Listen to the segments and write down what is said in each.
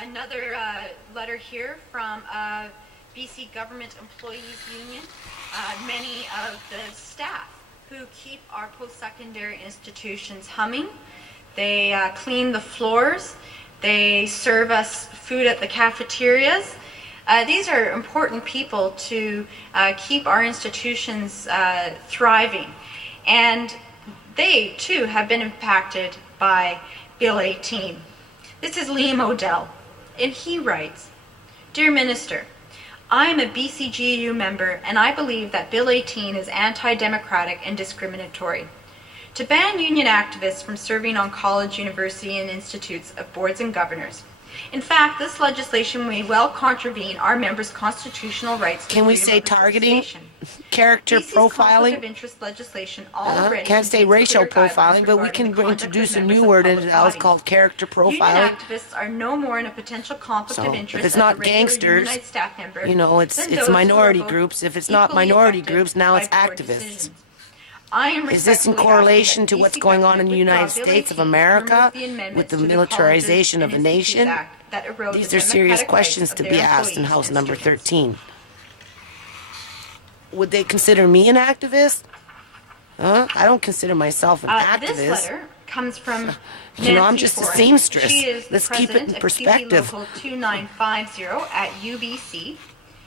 Another letter here from BC Government Employees Union. Many of the staff who keep our post-secondary institutions humming. They clean the floors. They serve us food at the cafeterias. These are important people to keep our institutions thriving. And they, too, have been impacted by Bill 18. This is Liam O'Dell, and he writes, "Dear Minister, I am a BCGEU member, and I believe that Bill 18 is anti-democratic and discriminatory. To ban union activists from serving on college, university, and institutes of boards and governors. In fact, this legislation may well contravene our members' constitutional rights to Can we freedom say of targeting, association. character BC's conflict profiling? of interest legislation already Can't say contains racial clear guidelines profiling, but we regarding can the conduct of introduce a members new of word public into ours bodies. called character Union profiling. activists are no more in a potential conflict So, of if interest it's as a not regular gangsters, unionized staff member you know, it's than those who are minority both groups. If it's not equally minority affected groups, now by it's board activists. decisions. I am Is this in respectfully correlation asking to that what's BC going on in government the withdraw United Bill States of 18 to America remove the amendments with the to militarization of Colleges a and Institutes nation? Act that erode These the are serious democratic questions rights to of be their asked in employees House and number students. 13. Would they consider me an activist? I don't consider myself an activist. This letter comes from Nancy You know, I'm just a Foran. seamstress. She is the Let's keep it president in of perspective. QP Local 2950 at UBC.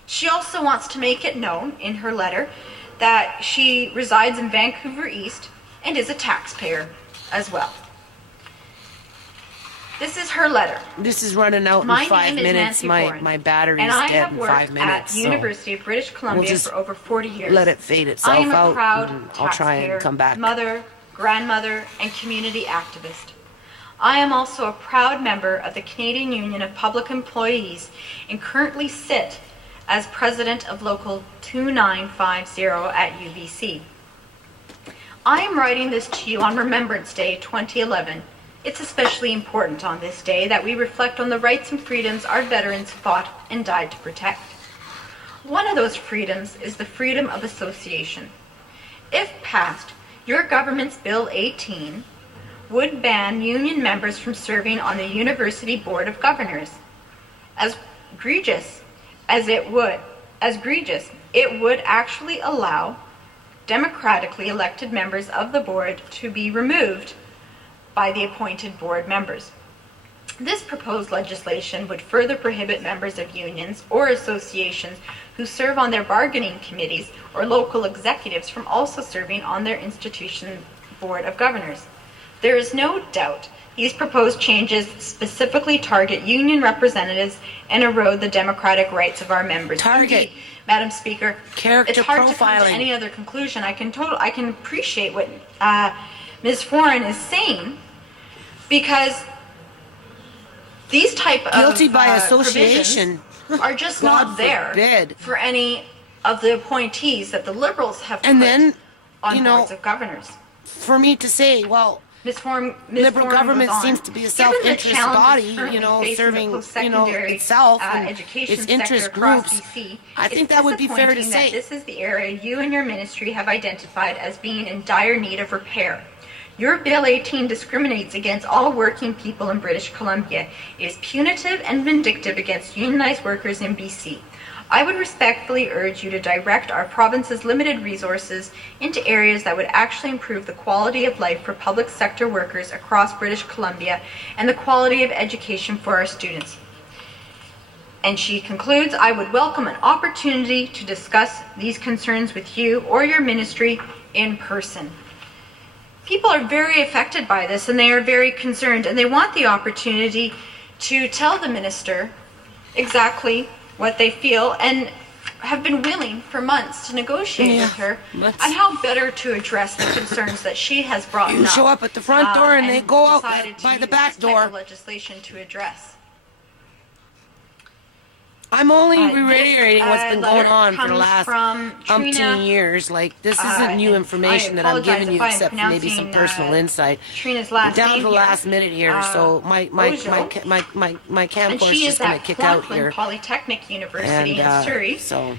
She also wants to make it known in her letter that she resides in Vancouver East and is a taxpayer as well. This is her letter. This is running out My in 5 name is minutes. Nancy My Foran, battery's and I dead have in worked 5 minutes. at the University of British Columbia just for over 40 years. let it fade I itself am a out, proud and I'll try and taxpayer, come back. mother, grandmother, and community activist. I am also a proud member of the Canadian Union of Public Employees and currently sit as president of Local 2950 at UBC. I am writing this to you on Remembrance Day 2011. It's especially important on this day that we reflect on the rights and freedoms our veterans fought and died to protect. One of those freedoms is the freedom of association. If passed, your government's Bill 18 would ban union members from serving on the University Board of Governors. As egregious, it would actually allow democratically elected members of the board to be removed by the appointed board members. This proposed legislation would further prohibit members of unions or associations who serve on their bargaining committees or local executives from also serving on their institution board of governors. There is no doubt these proposed changes specifically target union representatives and erode the democratic rights of our members. Target. Indeed, Madam Speaker, Character it's hard to come profiling. to any other conclusion. I can appreciate what Ms. Foran is saying, because these type Guilty of by association. provisions are just God not there forbid. for any of the appointees that the Liberals have And put then, on you know, boards of governors. For me to say, well, Ms. Foran, liberal goes government on, seems to be a "Given the self-interest challenges body, currently you know, facing the serving, you know, post-secondary, itself and education its interest sector across groups. BC, I think it's that would be fair to disappointing that say. this is the area you and your ministry have identified as being in dire need of repair. Your Bill 18 discriminates against all working people in British Columbia. It is punitive and vindictive against unionized workers in BC. I would respectfully urge you to direct our province's limited resources into areas that would actually improve the quality of life for public sector workers across British Columbia and the quality of education for our students." And she concludes, "I would welcome an opportunity to discuss these concerns with you or your ministry in person." People are very affected by this, and they are very concerned, and they want the opportunity to tell the minister exactly what they feel, and have been willing for months to negotiate with her on how better to address the concerns that she has brought You up. show up at the front door and they go out decided to by the use back this type door. of legislation to address. I'm only This, reiterating what's been letter going on for the comes last from umpteen Trina, years. Like, this isn't new and information I that I'm apologize giving you, if I'm except for maybe some pronouncing, personal insight. Trina's We're last down name to the here. last minute here, so my Ojo. cam And course she is is going at to kick out Franklin here. Polytechnic University And in Surrey. so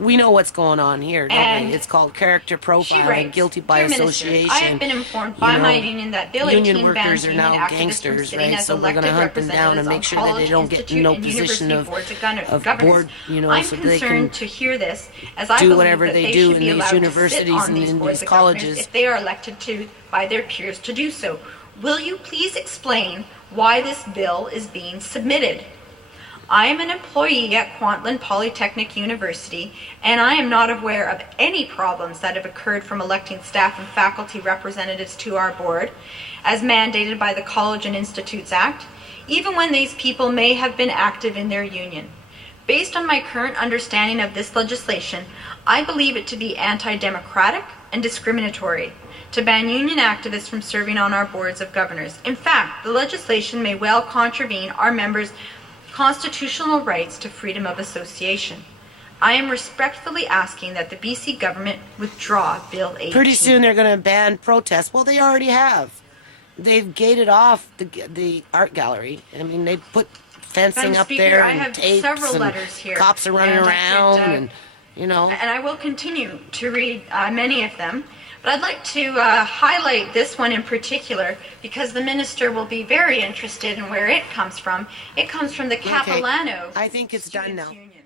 We know what's going on here, don't And we? It's called character She profiling, writes, guilty by "Dear Minister, association. I have been informed by You my know, union that Bill union 18 bans workers are union now activists from gangsters, sitting right? as So we're elected going to hunt them down and representatives on make sure that they college, don't get institute, no and position university of boards of governance. board, you know, I'm so they can concerned to hear this, as I do believe whatever that they they do should in be these allowed to sit universities on and these in boards these of governors colleges. if they are elected to by their peers to do so. Will you please explain why this bill is being submitted? I am an employee at Kwantlen Polytechnic University, and I am not aware of any problems that have occurred from electing staff and faculty representatives to our board, as mandated by the College and Institutes Act, even when these people may have been active in their union. Based on my current understanding of this legislation, I believe it to be anti-democratic and discriminatory to ban union activists from serving on our boards of governors. In fact, the legislation may well contravene our members' constitutional rights to freedom of association. I am respectfully asking that the BC government withdraw Bill 18. Pretty soon they're going to ban protests. Well, they already have. They've gated off the art gallery. I mean, they put fencing Madam up Speaker, there I and have tapes several and letters here, cops are running and I around could, and, you know. And I will continue to read many of them. But I'd like to highlight this one in particular because the minister will be very interested in where it comes from. It comes from the Capilano I think it's done Students' now. Union.